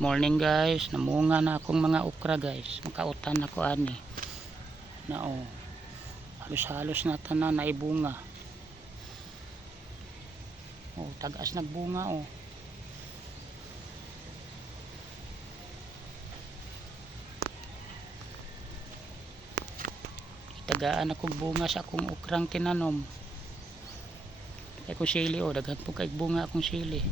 Morning guys, namunga na akong mga okra guys. Makautan ako ani. Na oh. Halos-halos na tanan na ibunga. Oh, tagas nagbunga oh. Tagaan akong bunga sa akong okrang tinanom. Kay ko sili oh, daghan po kay bunga akong sili.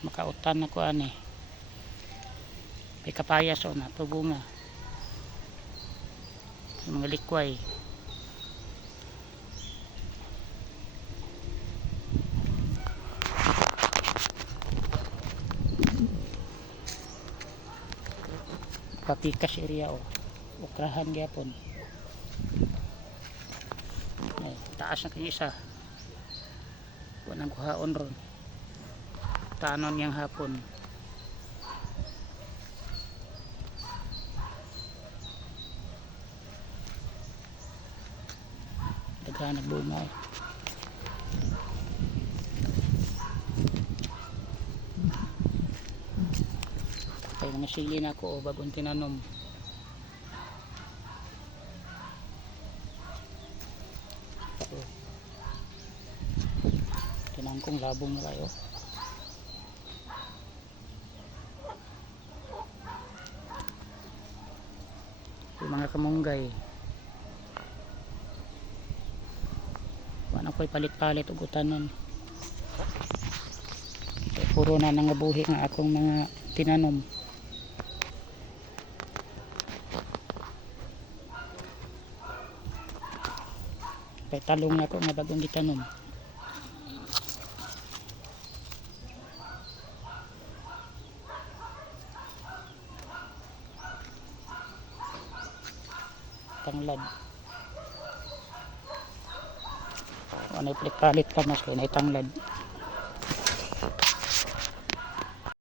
Makautan ako ani. May kapayas o na to bunga. Yung mga likway. Papikas area o. Okrahan gyapon. Ay, taas na kayo isa. Wanang kuhaon ron. Tanon yang hapon. Daghan nagbunga. Kaya mga sili na ako o bagong tinanom. Tinangkong labong na kayo. Yung mga kamunggay. Wala ko'y palit-palit og utanon. So, puro na nangabuhi ng akong mga tinanom. Kay talong na ako nga bagong gitanom. Tanglad. Ano palit-palit ka mas kay na tanglad.